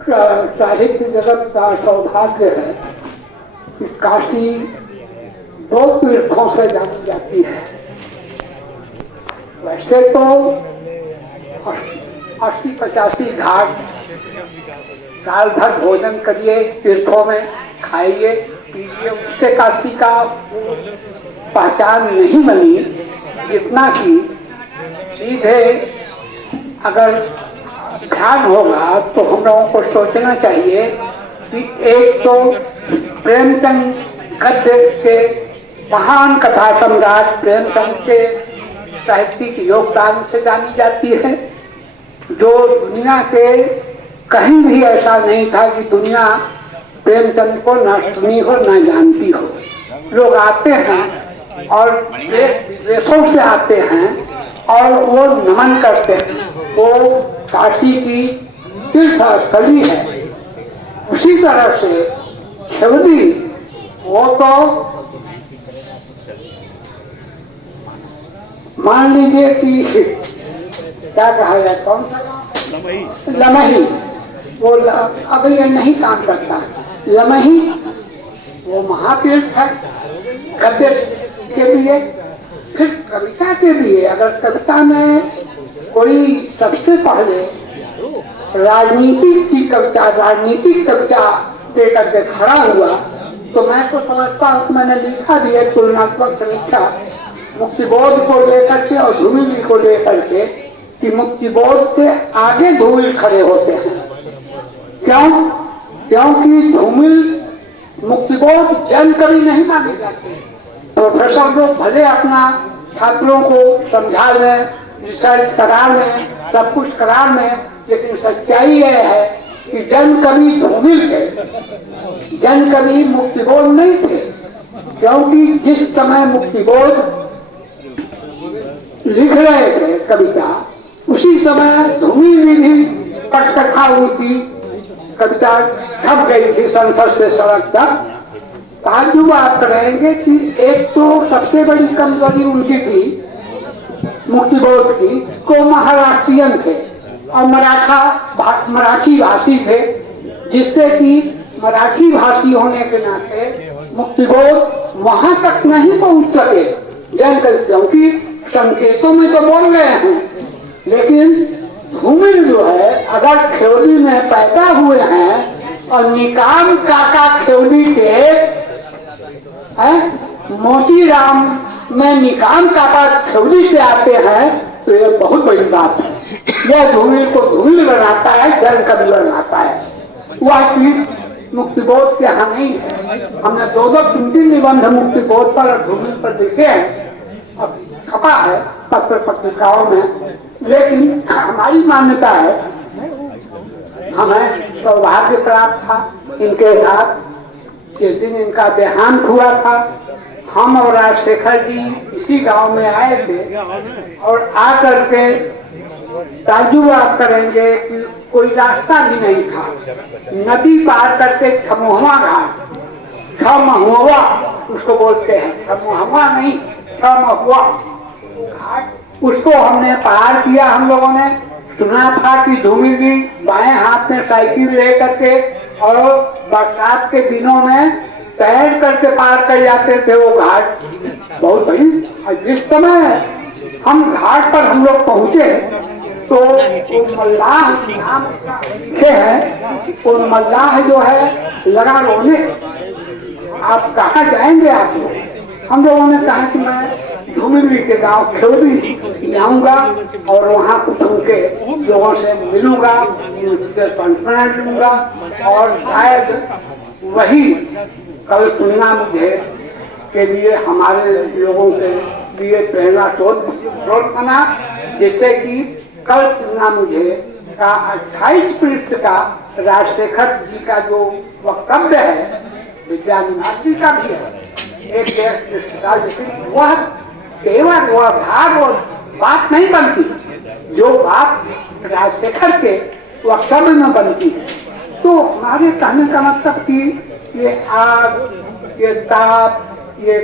साहित्य जगत का सौभाग्य है कि काशी दो तीर्थों से जानी जाती है। वैसे तो 80-85 घाट, साल भर भोजन करिए, तीर्थों में खाइए पीजिए, उससे काशी का पहचान नहीं बनी, जितना कि सीधे अगर ध्यान होगा तो हम लोगों को सोचना चाहिए कि एक तो प्रेमचंद गद्य के महान कथा सम्राट प्रेमचंद के साहित्यिक योगदान से जानी जाती है, जो दुनिया के कहीं भी ऐसा नहीं था कि दुनिया प्रेमचंद को न सुनी हो न जानती हो। लोग आते हैं और विदेशों से आते हैं और वो नमन करते हैं। वो काशी की तीर्थ स्थली है। उसी तरह से खेवड़ी, वो तो मान लीजिए कि क्या कहा जाए, कौन सा लमही, वो अब ये नहीं काम करता। लमही वो महातीर्थ है गद्य के लिए। फिर कविता के लिए, अगर कविता में कोई सबसे पहले राजनीतिक कविता देकर के खड़ा हुआ, तो मैं तो समझता हूँ, मैंने लिखा भी है तुलनात्मक समीक्षा मुक्तिबोध को लेकर के और धूमिल को लेकर के, कि मुक्तिबोध से आगे धूमिल खड़े होते हैं। क्यों? क्योंकि धूमिल मुक्तिबोध जन कवि नहीं माने जाते। प्रोफेसर लोग भले अपना छात्रों को समझा लें, रिसर्च करा लें, सब कुछ करा लें, लेकिन सच्चाई यह है कि जन कवि धूमिल थे, जन कवि मुक्तिबोध नहीं थे। क्योंकि जिस समय मुक्तिबोध लिख रहे थे कविता, उसी समय धूमिल में भी पटकथा हुई थी, कविता छप गई थी संसद से सड़क तक। ताज्जुब आप करेंगे कि एक तो सबसे बड़ी कमजोरी उनकी थी मुक्तिबोध की, को महाराष्ट्रियन थे और मराठी भाषी थे, जिससे कि मराठी भाषी होने के नाते मुक्तिबोध वहां तक नहीं पहुंच सके। क्योंकि संकेतों में तो बोल गए हैं, लेकिन धूमिल जो है, अगर खेवड़ी में पैदा हुए हैं और निकाम काका खेवड़ी के मोतीराम में निकाम काका खेवड़ी से आते हैं, तो ये बहुत बड़ी बात है। यह धूमिल को धूमिल बनाता है, जन कवि बनाता है। वह चीज मुक्तिबोध के यहाँ नहीं है। हमने 2-3 निबंध मुक्तिबोध पर और धूमिल पर लिखे हैं, अब छपा है पत्र पत्रिकाओं में, लेकिन हमारी मान्यता है, हमें सौभाग्य प्राप्त था इनके साथ। जिस दिन इनका देहांत हुआ था, हम और राजशेखर जी इसी गांव में आए थे और आकर के ताज्जुब आप करेंगे कि कोई रास्ता भी नहीं था। नदी पार करके छमुहवा घाट, छमुहवा उसको बोलते हैं, छमुहवा नहीं छमुहवा घाट, उसको हमने पार किया। हम लोगों ने सुना था कि धूमिल जी बाएं हाथ में साइकिल लेकर के और बरसात के दिनों में तैर करके पार कर जाते थे वो घाट, बहुत बड़ी। जिस समय हम घाट पर हम लोग पहुंचे तो मल्लाह नाम है, वो मल्लाह जो है लगा रोने, आप कहाँ जाएंगे आप लोग? हम लोगों ने कहा कि मैं धूमिल के गांव खेवड़ी जाऊंगा और वहाँ कुछ उनके लोगों से मिलूंगा, उनसे संस्मरण लूंगा और शायद वही कल सुनना मुझे के लिए हमारे लोगों के लिए प्रेरणा स्रोत बना, जिससे कि कल सुनना मुझे का 28 पृष्ठ का राजशेखर जी का जो वक्तव्य है, विद्यानिवासी का भी है, एक वह केवल वह भाग और बात नहीं बनती, जो बात राजशेखर के वक्तव्य में बनती है। तो हमारे कहने का मतलब कि ये आग, ये ताप, ये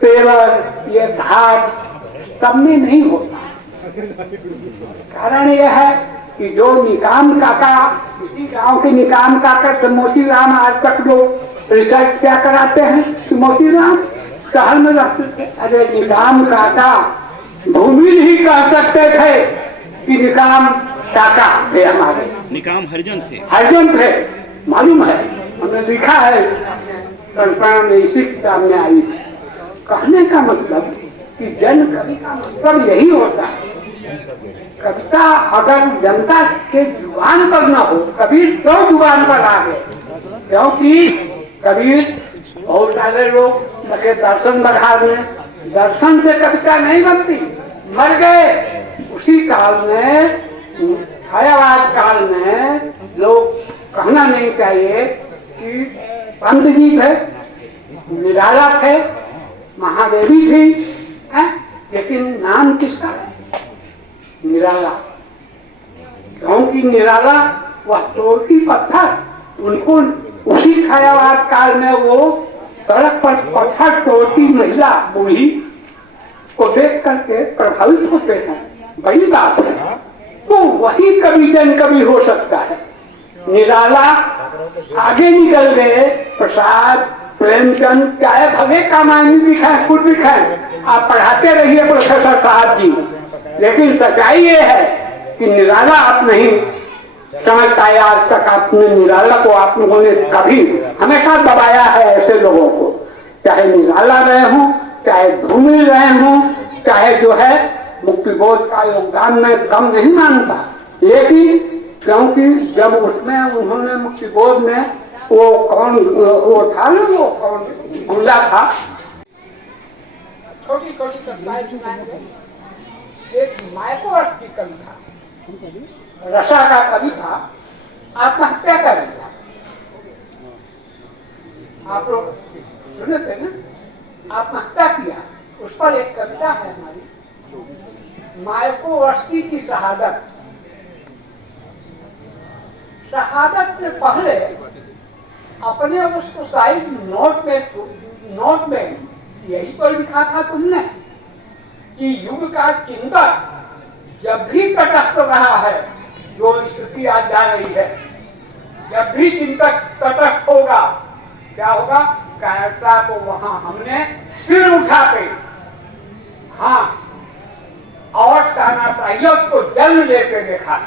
तेवर, ये घाट सब में नहीं होता। कारण यह है कि जो निकाम काका, इसी गांव के निकाम काका तो मोतीराम आज तक लोग रिसर्च क्या कराते हैं कि मोतीराम शहर में रहते थे। अरे निकाम काका भूमि ही कह सकते थे कि निकाम काका थे हमारे। निकाम हरिजन थे, हरिजन थे, मालूम है, हमने लिखा है संस्करण में, इसी किताब में आई है। कहने का मतलब कि जन कवि का मतलब यही होता है, कविता अगर जनता के जुबान पर न हो, कबीर तो जुबान पर आ गए, क्योंकि कबीर बहुत सारे लोग लगे दर्शन बढ़ाने, दर्शन से कविता नहीं बनती, मर गए। उसी काल में, छायावाद काल में लोग कहना नहीं चाहिए कि पंत जी थे, निराला थे, महादेवी थी, लेकिन नाम किसका? निराला। क्योंकि निराला वह चोटी पत्थर, उनको उसी छायावाद काल में वो सड़क पर पत्थर तोड़ती महिला बूढ़ी को देख करके प्रभावित होते हैं, बड़ी बात है। तो वही कवि जन कवि हो सकता है। निराला आगे निकल गए, प्रसाद, प्रेमचंद, चाहे भले कामायनी दिखाए, कुछ दिखाए, आप पढ़ाते रहिए प्रोफेसर साहब जी, लेकिन सच्चाई ये है कि निराला आप नहीं समझ पाए। आज तक आपने निराला को, आप लोगों ने कभी हमेशा दबाया है ऐसे लोगों को, चाहे निराला रहे हों, चाहे धूमिल रहे हों, चाहे जो है मुक्तिबोध का योगदान में कम नहीं मानता, लेकिन क्योंकि जब उसमें उन्होंने मुक्तिबोध में वो कौन वो था ना, वो कौन गुल्ला था, छोटी छोटी कविताएं सुनाएंगे। एक माइकोर्स की कवि था, रसा का कवि था, आत्महत्या कर लिया। आप लोग सुने थे ना, आत्महत्या किया। उस पर एक कविता है हमारी, माइकोवर्स्की की शहादत। शहादत से पहले अपने उस सुसाइड नोट में यही तो लिखा था तुमने कि युग का चिंतक जब भी तटस्थ रहा है, जो स्थिति आज जा रही है, जब भी चिंतक तटस्थ होगा, क्या होगा? कायरता को वहां हमने सिर उठाते, हाँ, और तानाशाहियत को जन्म लेते देखा।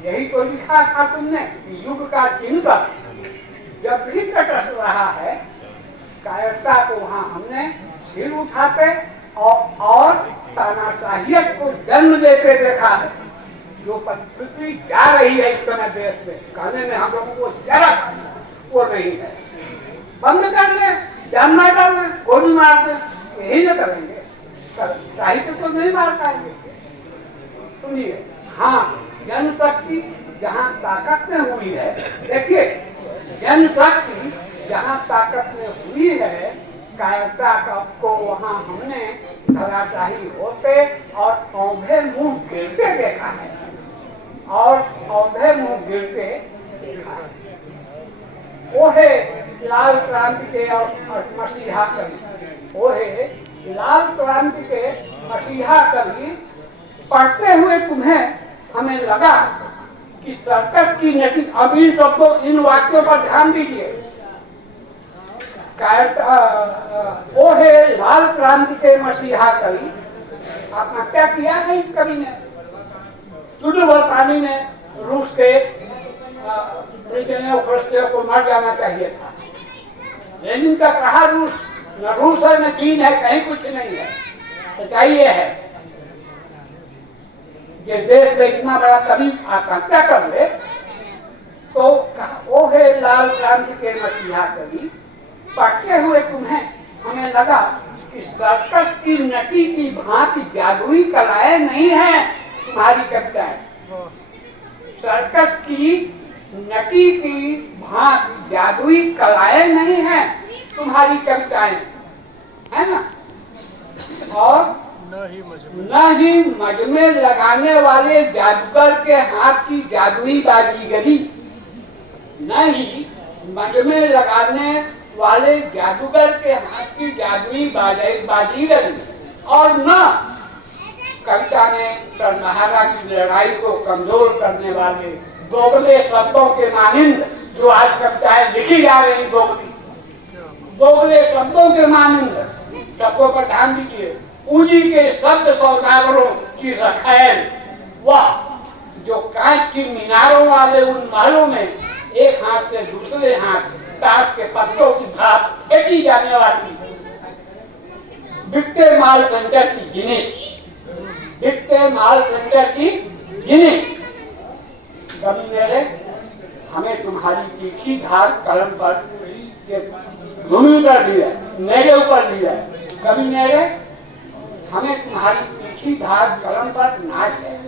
यही तो लिखा था तुमने कि युग का चिंतक जब भी तटस्थ रहा है, कायरता को वहां हमने सिर उठाते और तानाशाहियत को जन्म लेते देखा है। जो परिस्थिति जा रही है इस समय देश में, कहने में हम लोगों को जरा वो नहीं है। बंद कर ले, जान मार डाल ले, गोली मार दे, यही न करेंगे। साहित्य तो नहीं मार पाएंगे। सुनिए, हाँ, जनशक्ति जहाँ ताकत में हुई है, देखिए, जनशक्ति जहाँ ताकत में हुई है, कायरता को वहाँ हमने धराशाही होते और औंधे मुंह गिरते देखा है, और औंधे मुंह गिरते देखा है। वो है लाल क्रांति के और मसीहा कवि, वो है लाल क्रांति के मसीहा कवि। पढ़ते हुए तुम्हें हमें लगा कि सर्कस की नटी, अब इन सबको, इन वाक्यों पर ध्यान दीजिए। वो है लाल क्रांति के मसीहा कवि, आत्महत्या किया है इस कवि ने। चुडुबरपानी ने रूस के को मर जाना चाहिए था, लेनिन का कहा रूस न रूस है न चीन है, कहीं कुछ नहीं है। सच्चाई ये है कि देश में इतना बड़ा कवि आत्महत्या कर ले, तो वो है लाल क्रांति के मसीहा कवि। पढ़ते हुए तुम्हें हमें लगा कि सर्कस की नटी की भांति जादुई कलाएं नहीं है तुम्हारी कविताएं। सर्कस की नटी की भांति जादुई कलाएं नहीं है तुम्हारी कविताएं, है ना? और न ही मज में लगाने वाले जादूगर के हाथ की जादुई बाजीगरी, न ही मज में लगाने वाले जादूगर के हाथ की जादुई बाजीगरी, और न कविता ने सरमहारा की लड़ाई को कमजोर करने वाले दोगले शब्दों के मानिंद जो आज कविताएं लिखी जा रही दोगले शब्दों के मानिंद शब्दों पर ध्यान दीजिए। पूंजी के शब्द सौदागरों की रखैल, वह जो कांच की मीनारों वाले उन महलों में एक हाथ से दूसरे हाथ ताश के पत्तों की धाप फेंकी जाने वाली बिकते माल सेंटर की जिनिस, बिकते माल सेंटर की जिनिस। कभी मेरे हमें तुम्हारी तीखी धार कलम पर भूमि पर लिया, मेरे ऊपर लिया। कभी मेरे हमें तुम्हारी तीखी धार कलम पर नाज है,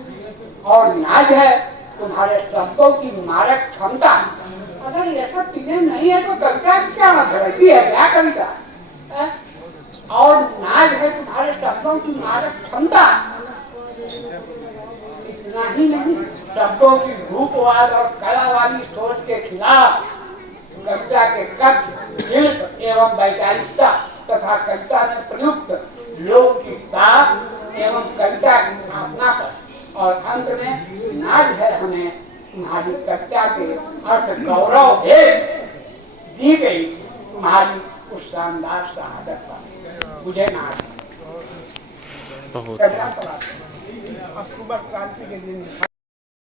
और नाज है तुम्हारे शब्दों की मारक क्षमता। अगर ये सब चीजें नहीं है तो कविता क्या मतलब है क्या कविता है? और नाज है तुम्हारे शब्दों की मारक क्षमता। इतना ही नहीं, शब्दों की रूपवाद और कलावादी सोच के खिलाफ कविता के कथ्य, शिल्प एवं वैचारिकता तथा कविता में प्रयुक्त लोक की ताप एवं कविता की भावना पर, और अंत में नाज है हमें तुम्हारी कविता के अर्थ गौरव दी गई तुम्हारी उस शानदार शहादत पर। मुझे नाज अक्टूबर क्रांति के दिन